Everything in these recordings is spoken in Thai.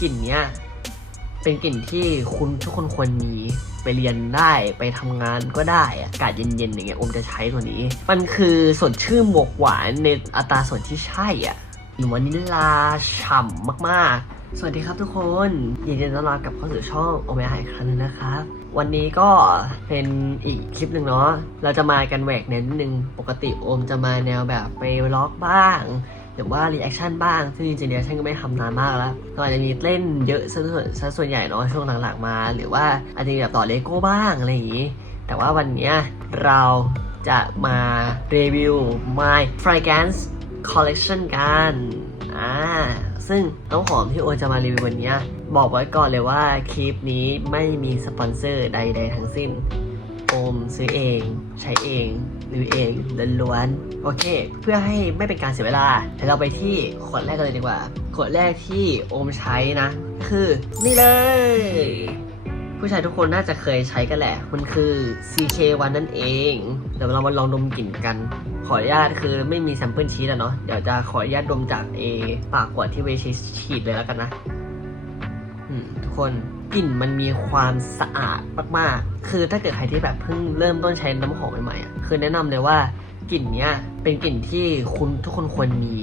กลิ่นเนี้ยเป็นกลิ่นที่คุณทุกคนควรมีไปเรียนได้ไปทำงานก็ได้อะอากาศเย็นๆอย่างเงี้ยโอมจะใช้ตัวนี้ มันคือสดชื่นบวกหวานในอัตราส่วนที่ใช่อะหรือวานิลาฉ่ำมากๆ สวัสดีครับทุกคนยินดีต้อนรับกลับเข้าสู่ช่องโอเมหายครั้งนึงนะครับ วันนี้ก็เป็นอีกคลิปหนึ่งเนาะเราจะมากันแหวกแนวนิดนึงปกติโอมจะมาแนวแบบไปล็อกบ้าง รือว่ารีแอคชั่นบ้าง ซึ่งจริงๆรีแอคชั่นก็ไม่ทำนานมากแล้วก็อาจจะมีเล่นเยอะซะส่วนซะส่วนใหญ่เนาะช่วงหลังๆมา หรือว่าอาจจะมีแบบต่อเลโก้บ้างอะไรอย่างงี้ แต่ว่าวันนี้เราจะมารีวิว My Fragrance Collection กันอ่าซึ่งน้ำหอมที่โอจะมารีวิววันนี้ บอกไว้ก่อนเลยว่าคลิปนี้ไม่มีสปอนเซอร์ใดๆทั้งสิ้น โอมซื้อเอง ใช้เองรีวิวเองล้วนๆโอเค เพื่อให้ไม่เป็นการเสียเวลาเดี๋ยวเราไปที่ขวดแรกกันเลยดีกว่าขวดแรกที่โอมใช้นะ คือนี่เลย ผู้ชายทุกคนน่าจะเคยใช้กันแหละ มันคือ CK1 นั่นเอง เดี๋ยวเรามาลองดมกลิ่นกันขออนุญาตคือไม่มีแซมเปิลชีสอะเนาะเดี๋ยวจะขออนุญาตดมจากเอปากขวดที่เวชีฉีดเลยแล้วกันนะ คนกลิ่นมันมีความสะอาดมากๆ คือถ้าเกิดใครที่แบบเพิ่งเริ่มต้นใช้น้ำหอมใหม่ๆอะคือแนะนำเลยว่ากลิ่นเนี้ยเป็นกลิ่นที่คุณทุกคนควรมี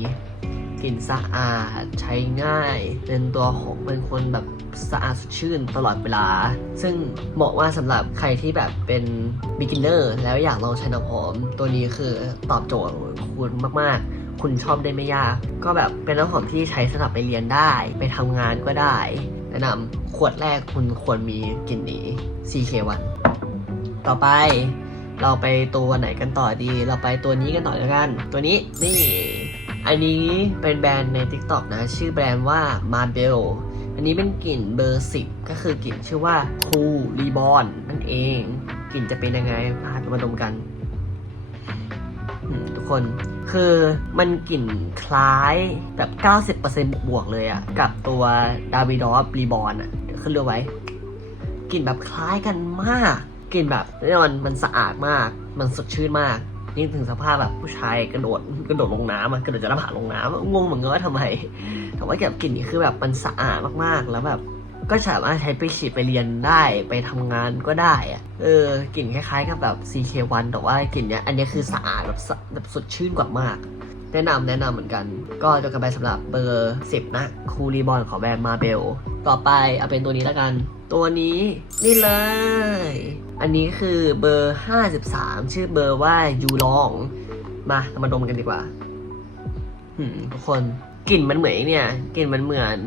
กลิ่นสะอาดใช้ง่าย เป็นตัวหอมเป็นคนแบบสะอาดสดชื่นตลอดเวลา ซึ่งเหมาะมาสำหรับใครที่แบบเป็น beginner แล้วอยากลองใช้น้ำหอม ตัวนี้คือตอบโจทย์คุณมากๆ คุณชอบได้ไม่ยาก ก็แบบเป็นน้ำหอมที่ใช้สำหรับไปเรียนได้ ไปทำงานก็ได้ แนะนำขวดแรกคุณควรมีกลิ่นนี้ CK1 ต่อไปเราไปตัวไหนกันต่อดี เราไปตัวนี้กันต่อแล้วกัน ตัวนี้นี่ อันนี้เป็นแบรนด์ใน TikTok นะ ชื่อแบรนด์ว่า Marbel อันนี้เป็นกลิ่นเบอร์ 10 ก็คือกลิ่นชื่อว่า Cool Reborn นั่นเอง กลิ่นจะเป็นยังไงมามาดมกัน คน คือมันกลิ่นคล้ายแบบ 90%บวกๆเลยอะกับตัว Davidoff Reborn อะขึ้นเรือไว้กลิ่นแบบคล้ายกันมากกลิ่นแบบแน่นอนมันสะอาดมาก มันสดชื่นมากนี่ถึงสภาพแบบผู้ชายกระโดดกระโดดลงน้ำอะกระโดดจะน้ำผาลงน้ำงงเหมือนกันว่าทำไมแต่ว่าแบบกลิ่นนี้คือแบบมันสะอาดมากๆแล้วแบบ ก็สามารถใช้ไปฉีดไปเรียนได้ไปทำงานก็ได้อะเออกลิ่นคล้ายๆกับแบบ CK1 แต่ว่ากลิ่นเนี้ยอันนี้คือสะอาดแบบสะแบบสดชื่นกว่ามาก แนะนำแนะนำเหมือนกัน ก็จะกันไปสำหรับเบอร์ 10 นะ คูรีบอลของแบรนด์มาเบล ต่อไปเอาเป็นตัวนี้แล้วกัน ตัวนี้นี่เลย อันนี้คือเบอร์ 53 ชื่อเบอร์ว่ายูลอง มาเรามาดมกันดีกว่า หืมทุกคน กลิ่นมันเหมือนไอ้เนี่ยกลิ่นมันเหมือน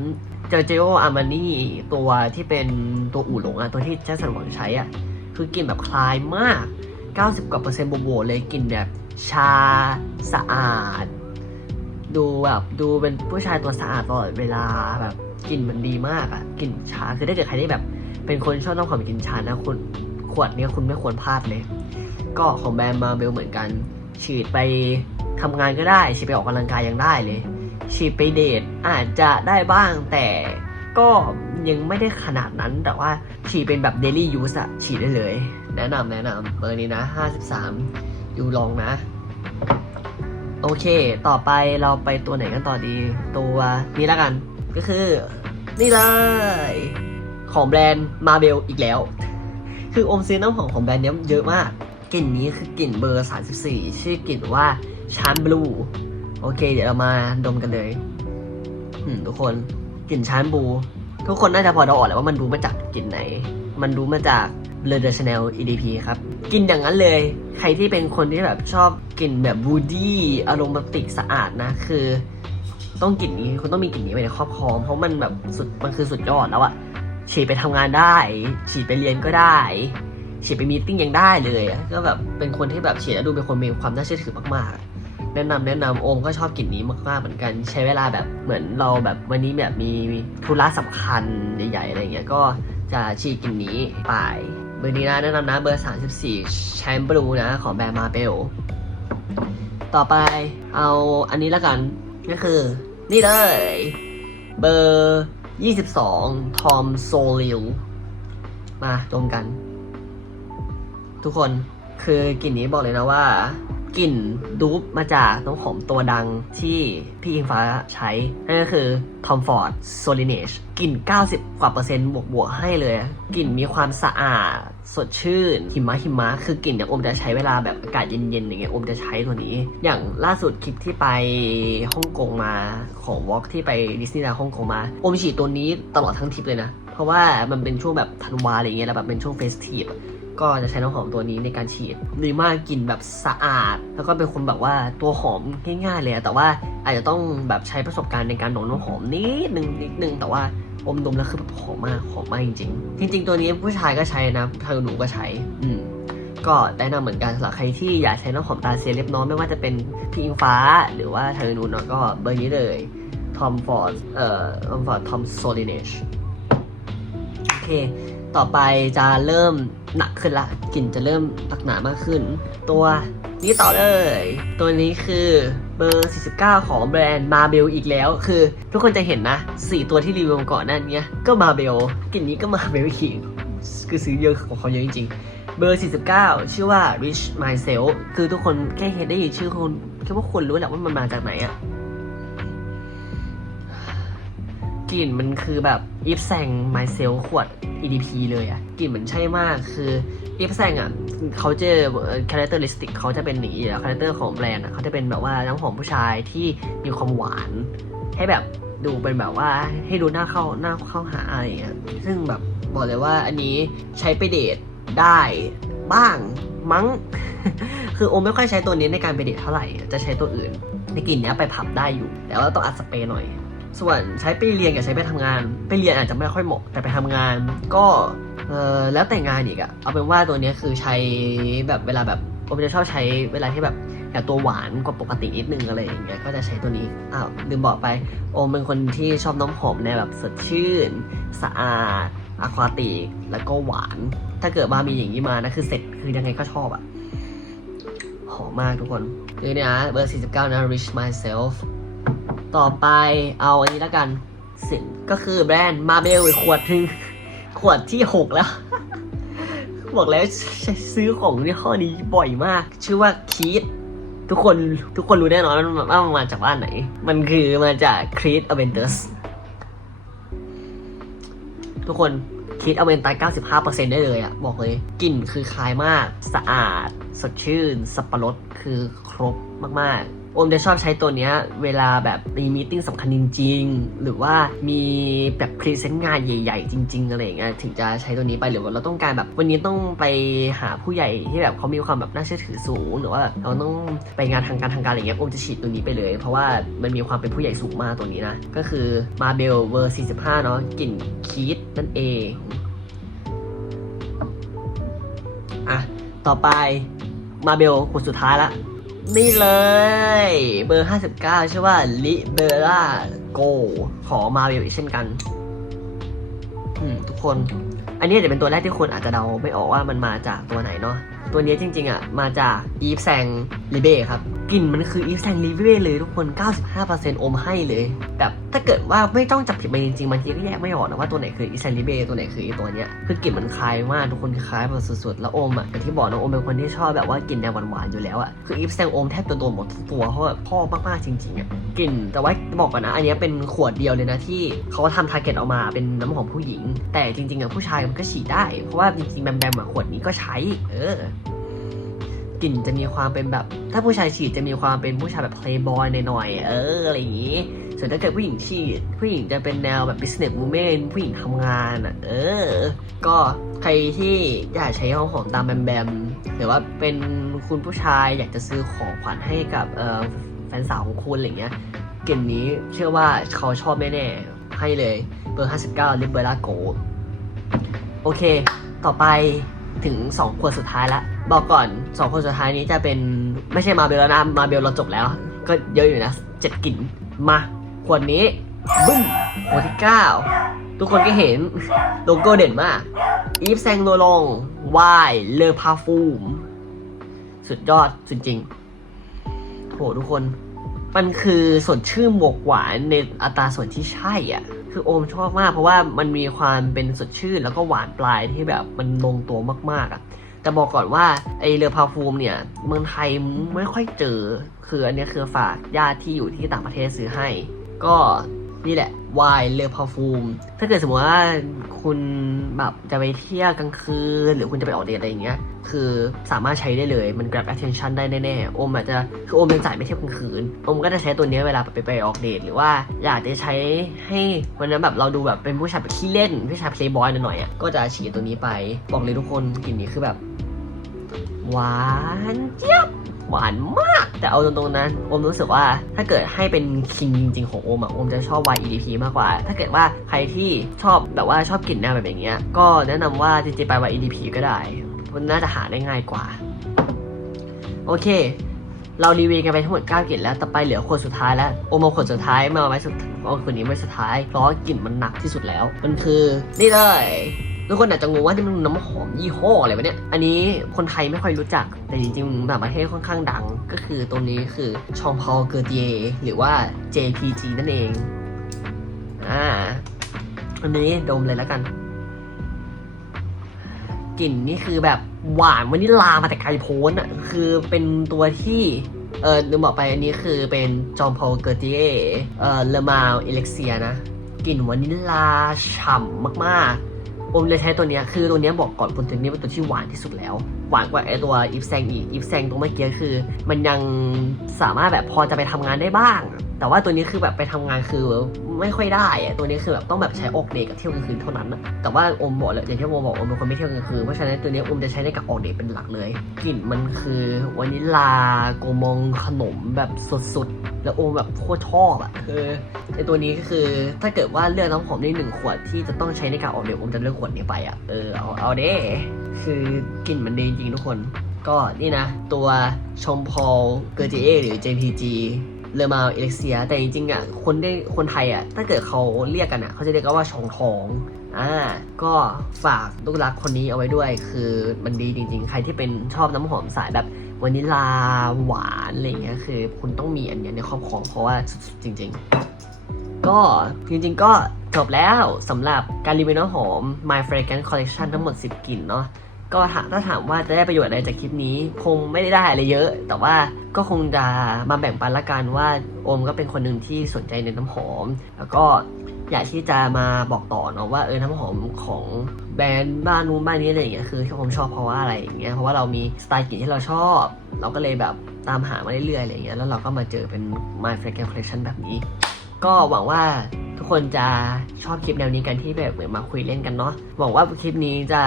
เจอเจโออามานี่ตัวที่เป็นตัวอู่หลงอะตัวที่แจ็คสันหวังใช้อะคือกลิ่นแบบคล้ายมาก 90 กว่าเปอร์เซ็นต์โบวๆเลยกลิ่นแบบชาสะอาด ดูแบบดูเป็นผู้ชายตัวสะอาดตลอดเวลาแบบกลิ่นมันดีมากอะกลิ่นชาคือถ้าเกิดใครที่แบบ เป็นคนชอบน้ำหอมกลิ่นชานะคุณขวดเนี้ยคุณไม่ควรพลาดเลย ก็ของแบรนด์มาเบลเหมือนกัน ฉีดไปทำงานก็ได้ฉีดไปออกกำลังกายยังได้เลย ฉีดไปเดทอาจจะได้บ้างแต่ก็ยังไม่ได้ขนาดนั้นแต่ว่าฉีดเป็นแบบ daily use อะฉีดได้เลย แนะนำแนะนำเบอร์นี้นะ 53 อยู่ลองนะ โอเค ต่อไปเราไปตัวไหนกันต่อดี ตัวนี้แล้วกัน ก็คือ นี่เลย ของแบรนด์มาเบลอีกแล้ว คืออมซื้อน้ำหอมของแบรนด์นี้เยอะมาก กลิ่นนี้คือกลิ่นเบอร์ 34 ชื่อกลิ่นว่าชานบลู โอเค เดี๋ยวเรามาดมกันเลยทุกคนกลิ่นชานบู ทุกคนน่าจะพอเดาออกแหล้วว่ามันรู้มาจากกลิ่นไหน มันรู้มาจาก Le de Chanel EDP ครับกลิ่นอย่างนั้นเลย ใครที่เป็นคนที่แบบชอบกลิ่นแบบบูดี้อารมณ์ติกสะอาดนะ คือ ต้องกลิ่นนี้คุณต้องมีกลิ่นนี้ไว้ในครอบครอง เพราะมันแบบสุดมันคือสุดยอดแล้วอะฉีดไปทำงานได้ ฉีดไปเรียนก็ได้ ฉีดไปมีติ้งยังได้เลยก็แบบเป็นคนที่แบบฉีดแล้วดูเป็นคนมีความน่าเชื่อถือมากๆ แนะนำแนะนำโอมก็ชอบกลิ่นนี้มากๆเหมือนกัน ใช้เวลาแบบเหมือนเราแบบวันนี้แบบมีธุระสำคัญใหญ่ๆอะไรเงี้ยก็จะฉีดกลิ่นนี้ไปเบอร์นี้นะแนะนำนะเบอร์ 34แชมเบรูนะของแบรนด์มาเบลต่อไปเอาอันนี้แล้วกันก็คือ นี่เลย เบอร์ 22 ทอมโซลิวมาดมกัน ทุกคนคือกลิ่นนี้บอกเลยนะว่า กลิ่นดูปมาจากน้ำหอมตัวดังที่พี่อิงฟ้าใช้ นั่นก็คือ Tom Ford Solinage กลิ่น 90 กว่าเปอร์เซ็นต์บวกบวกๆให้เลย กลิ่นมีความสะอาด สดชื่น หิมะหิมะคือกลิ่นเนี่ยอมจะใช้เวลาแบบอากาศเย็นๆอย่างเงี้ยอมจะใช้ตัวนี้ อย่างล่าสุดคลิปที่ไปฮ่องกงมาของวอล์กที่ไปดิสนีย์แลนด์ฮ่องกงมา อมฉีดตัวนี้ตลอดทั้งทริปเลยนะ เพราะว่ามันเป็นช่วงแบบธันวาอะไรเงี้ยแล้วแบบเป็นช่วงเฟสทีฟ ก็จะใช้น้ำหอมตัวนี้ในการฉีดดีมากกลิ่นแบบสะอาด แล้วก็เป็นคนแบบว่าตัวหอมง่ายๆเลยแต่ว่าอาจจะต้องแบบใช้ประสบการณ์ในการดมน้ำหอมนิดนึงนิดนึงแต่ว่าอมดมแล้วคือแบบหอมมากหอมมากจริงๆ จริง ๆ ตัวนี้ผู้ชายก็ใช้นะทางหนูก็ใช้ อืมก็แนะนำเหมือนกันสำหรับใครที่อยากใช้น้ำหอมตาเซเลบน้องไม่ว่าจะเป็นพี่อิงฟ้า หรือว่าทางหนูเนาะก็เบอร์นี้เลย Tom Ford เอ่อ Tom Ford Tom Solinage โอเค ต่อไปจะเริ่ม หนักขึ้นละกลิ่นจะเริ่มหนักหนามากขึ้น ตัวนี้ต่อเลย ตัวนี้คือเบอร์ 49 ของแบรนด์มาเบลอีกแล้ว คือทุกคนจะเห็นนะ 4 ตัวที่รีวิวมาก่อนหนั่นเนี้ยก็มาเบลกลิ่นนี้ก็มาเบลอีกคือซื้อเยอะของเขาเยอะจริงๆ เบอร์ 49 ชื่อว่า Rich Myself คือทุกคนแค่เห็นได้ยินชื่อคนคิดว่าคนรู้แหละว่ามันมาจากไหนอะ กลิ่นมันคือแบบอีฟแซงไมเซลขวด EDP เลยอะกลิ่นมันใช่มากคืออีฟแซงอะเขาจะคาแรคเตอร์ลิสติกเขาจะเป็นหนีคาแรคเตอร์ของแบรนด์อะเขาจะเป็นแบบว่าน้ำหอมผู้ชายที่มีความหวาน ให้แบบดูเป็นแบบว่าให้ดูหน้าเข้าหน้าเข้าหาอะไรอย่างเงี้ยซึ่งแบบบอกเลยว่าอันนี้ใช้ไปเดทได้บ้างมั้ง คือโอไม่ค่อยใช้ตัวนี้ในการไปเดทเท่าไหร่ จะใช้ตัวอื่นในกลิ่นเนี้ยไปผับได้อยู่ แต่ว่าต้องอัดสเปรย์หน่อย ส่วนใช้ไปเรียนกับใช้ไปทำงาน ไปเรียนอาจจะไม่ค่อยเหมาะแต่ไปทำงาน ก็เออแล้วแต่งานอีกอะเอาเป็นว่าตัวนี้คือใช้แบบเวลาแบบผมจะชอบใช้เวลาที่แบบอยากตัวหวานกว่าปกตินิดนึงอะไรอย่างเงี้ยก็จะใช้ตัวนี้อ้าวลืมบอกไปโอมเป็นคนที่ชอบน้ำหอมในแบบสดชื่น สะอาดอะควาติกแล้วก็หวาน ถ้าเกิดมามีอย่างนี้มานะคือเสร็จคือยังไงก็ชอบอะหอมมากทุกคนคือเนี่ยนะเบอร์ 49 นะ Rich Myself ต่อไปเอาอันนี้แล้วกันสิ่งก็คือแบรนด์มาเบลขวดหนึ่งขวดที่ 6 แล้ว บอกแล้วซื้อของยี่ห้อนี้บ่อยมาก ชื่อว่าคีดทุกคนทุกคนรู้แน่นอนว่ามันมาจากบ้านไหน มันคือมาจากครีดอเวนเ u อร์สทุกคนคิดเอาเป็นตาย95%ได้เลยอะบอกเลยกลิ่นคือคลายมาก สะอาด สดชื่น สับปะรดคือครบมาก ๆ โอมจะชอบใช้ตัวเนี้ยเวลาแบบมีมีติ้งสำคัญจริง ๆ หรือว่ามีแบบพรีเซนต์งานใหญ่ ๆ จริง ๆ อะไรอย่างเงี้ยถึงจะใช้ตัวนี้ไปหรือว่าเราต้องการแบบวันนี้ต้องไปหาผู้ใหญ่ที่แบบเขามีความแบบน่าเชื่อถือสูง หรือว่าแบบเราต้องไปงานทางการทางการอะไรเงี้ยโอมจะฉีดตัวนี้ไปเลย เพราะว่ามันมีความเป็นผู้ใหญ่สูงมากตัวนี้นะ ก็คือมาเบลเวอร์45เนาะกลิ่นคีดนั่นเองอะต่อไปมาเบลขวดสุดท้ายละ นี่เลย เบอร์ 59 ชื่อว่าลิเบร่าโกของมาเบลอีกเช่นกันทุกคน อันนี้จะเป็นตัวแรกที่คนอาจจะเดาไม่ออกว่ามันมาจากตัวไหนเนาะตัวนี้จริงๆอะมาจากอีฟแซงลิเบ้ครับกลิ่นมันคืออีฟแซงลิเบ้เลยทุกคน 95%อมให้เลย แบบ ถ้าเกิดว่าไม่ต้องจับผิดมาจริงๆบางทีก็แยกไม่ออกนะว่าตัวไหนคืออีฟแซงลิเบตัวไหนคือตัวเนี้ยคือกลิ่นมันคล้ายมากทุกคนคล้ายแบบสุดๆแล้วโอมอะอย่างที่บอกนะโอมเป็นคนที่ชอบแบบว่ากลิ่นแนวหวานๆอยู่แล้วอะคืออีฟแซงโอมแทบตัวตัวหมดตัวเพราะแบบพ่อมากๆจริงๆอะกลิ่นแต่ว่าบอกก่อนนะอันนี้เป็นขวดเดียวเลยนะที่เขาทำทาร์เก็ตออกมาเป็นน้ำหอมผู้หญิง แต่จริงๆอะผู้ชายมันก็ฉีดได้ เพราะว่าจริงๆแบมแบมอะขวดนี้ก็ใช้ เออ กลิ่นจะมีความเป็นแบบ ถ้าผู้ชายฉีดจะมีความเป็นผู้ชายแบบ playboy หน่อยๆเอออะไรอย่างงี้ ส่วนถ้าเกิดผู้หญิงฉีด ผู้หญิงจะเป็นแนวแบบ business woman ผู้หญิงทำงานอะเออ ก็ใครที่อยากใช้ห้องหอมตามแบมแบมหรือว่าเป็นคุณผู้ชายอยากจะซื้อของขวัญให้กับเออแฟนสาวของคุณอะไรเงี้ยกลิ่นนี้เชื่อว่าเขาชอบแน่ๆให้เลยเบอร์ 59 Libera Go โอเค ต่อไปถึง 2 ขวดสุดท้ายละ บอกก่อน2ขวดสุดท้ายนี้จะเป็นไม่ใช่มาเบลแล้วนะมาเบลเราจบแล้ว ก็เยอะอยู่นะ7กลิ่นมาขวดนี้บึ้มขวดที่9ทุกคนก็เห็นโลโก้เด่นมากอีฟแซงโลลงวายเลอพาฟูมสุดยอดสุดจริงโหทุกคนมันคือสดชื่นหมวกหวานในอัตราส่วนที่ใช่อะ คือโอมชอบมากเพราะว่ามันมีความเป็นสดชื่นแล้วก็หวานปลายที่แบบมันลงตัวมากๆอะ แต่บอกก่อนว่าไอเรือพาฟูมเนี่ยเมืองไทยไม่ค่อยเจอ คืออันเนี้ยคือฝากญาติที่อยู่ที่ต่างประเทศซื้อให้ ก็นี่แหละวายเรือพาฟูม ถ้าเกิดสมมติว่าคุณแบบจะไปเที่ยวกลางคืน หรือคุณจะไปออกเดทอะไรอย่างเงี้ย คือสามารถใช้ได้เลย มัน grab attention ได้แน่ๆ โอมอาจจะ คือโอมยังจ่ายไม่เที่ยวกลางคืน โอมก็จะใช้ตัวนี้เวลาไปไปออกเดทหรือว่าอยากจะใช้ให้วันนั้นแบบเราดูแบบเป็นผู้ชายแบบขี้เล่น ผู้ชาย playboy หน่อยๆอะ ก็จะฉีดตัวนี้ไป บอกเลยทุกคนกลิ่นนี้คือแบบ หวานเจี๊ยบหวานมาก แต่เอาตรงๆนะโอมรู้สึกว่าถ้าเกิดให้เป็นคิงจริงๆของโอมอะโอมจะชอบ YEDP มากกว่า ถ้าเกิดว่าใครที่ชอบแบบว่าชอบกลิ่นแนวแบบอย่างเงี้ยก็แนะนำว่าจริงๆไป YEDP ก็ได้ มันน่าจะหาได้ง่ายกว่า โอเค เรารีวิวกันไปทั้งหมด 9 กลิ่นแล้วต่อไปเหลือขวดสุดท้ายแล้วโอมเอาขวดสุดท้ายมาไว้สุดเอาขวดนี้ไว้สุดท้ายเพราะกลิ่นมันหนักที่สุดแล้ว มันคือนี่เลย ทุกคนอาจจะงงว่านี่มันน้ำหอมยี่ห้ออะไรวะเนี่ย อันนี้คนไทยไม่ค่อยรู้จัก แต่จริงๆต่างประเทศค่อนข้างดัง ก็คือตัวนี้คือชองพอลเกอร์เตียหรือว่า JPG นั่นเอง อ่า อันนี้ดมเลยแล้วกัน กลิ่นนี่คือแบบหวานวานิลลามาแต่ไกลโพ้นอะ คือเป็นตัวที่เออลืมบอกไปอันนี้คือเป็นจอมพอลเกอร์เตียเอ่อเลมาลเอเล็กเซียนะ กลิ่นวานิลลาฉ่ำมากๆ ผมเลยใช้ตัวเนี้ยคือตัวเนี้ยบอกก่อนตัวนี้เป็นตัวที่หวานที่สุดแล้ว หวานกว่าไอตัวอีฟแซงอีกอีฟแซงตัวเมื่อกี้คือ มันยังสามารถแบบพอจะไปทำงานได้บ้าง แต่ว่าตัวนี้คือแบบไปทำงานคือไม่ค่อยได้อะตัวนี้คือแบบต้องแบบใช้ออกเดทกับเที่ยวกลางคืนเท่านั้นอะแต่ว่าอมบอกเลยอย่างที่โมบอกอมเป็นคนไม่เที่ยวกลางคืนเพราะฉะนั้นตัวนี้อมจะใช้ในกับออกเดทเป็นหลักเลยกลิ่นมันคือวานิลลาโกมองขนมแบบสุดๆ แล้วโอมแบบโคตรชอบอะคือไอตัวนี้ก็คือถ้าเกิดว่าเลือกน้ำหอมได้หนึ่งขวดที่จะต้องใช้ในการออกเดทอมจะเลือกขวดนี้ไปอะเออเอาเอาเด้คือกลิ่นมันดีจริงๆทุกคน ก็นี่นะ ตัวชมพอลเกอร์เจเอหรือ JPG เลอมาเอเล็กเซีย แต่จริงๆอะคนได้คนไทยอะถ้าเกิดเขาเรียกกันอะเขาจะเรียกกันว่าชองทองอ่าก็ฝากลูกรักคนนี้เอาไว้ด้วย คือมันดีจริง ๆ ใครที่เป็นชอบน้ำหอมสายแบบ วานิลาหวานอะไรเงี้ยคือ คุณต้องมีอันเนี้ยในครอบครองเพราะว่าสุดๆจริง ๆ ก็จริงๆก็จบแล้วสำหรับการรีวิวน้ำหอม My Fragrance Collection ทั้งหมด 10 กลิ่นเนาะก็ถามถ้าถามว่าจะได้ประโยชน์อะไรจากคลิปนี้ คงไม่ได้ได้อะไรเยอะ แต่ว่าก็คงจะมาแบ่งปันละกันว่าโอมก็เป็นคนหนึ่งที่สนใจในน้ำหอม แล้วก็ อยากที่จะมาบอกต่อเนาะว่าเออน้ำหอมของแบรนด์บ้านนู้นบ้านนี้อะไรอย่างเงี้ยคือที่ผมชอบเพราะว่าอะไรอย่างเงี้ยเพราะว่าเรามีสไตล์กลิ่นที่เราชอบ เราก็เลยแบบตามหามาเรื่อยๆอะไรอย่างเงี้ยแล้วเราก็มาเจอเป็น My Fragrance Collection แบบนี้ ก็หวังว่าทุกคนจะชอบคลิปแนวนี้กันที่แบบเหมือนมาคุยเล่นกันเนาะหวังว่าคลิปนี้จะ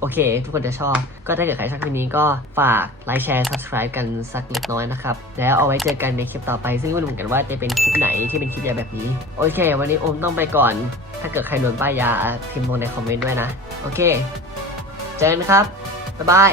โอเค ทุกคนจะชอบ ก็ถ้าเกิดใครชอบคลิปนี้ก็ฝากไลค์แชร์ subscribe กันสักเล็กน้อยนะครับ แล้วเอาไว้เจอกันในคลิปต่อไป ซึ่งไม่รู้เหมือนกันว่าจะเป็นคลิปไหนที่เป็นคลิปยาวแบบนี้ โอเค วันนี้โอมต้องไปก่อน ถ้าเกิดใครโดนป้ายยาพิมพ์ลงในคอมเมนต์ด้วยนะ โอเค เจอกันครับบ๊ายบาย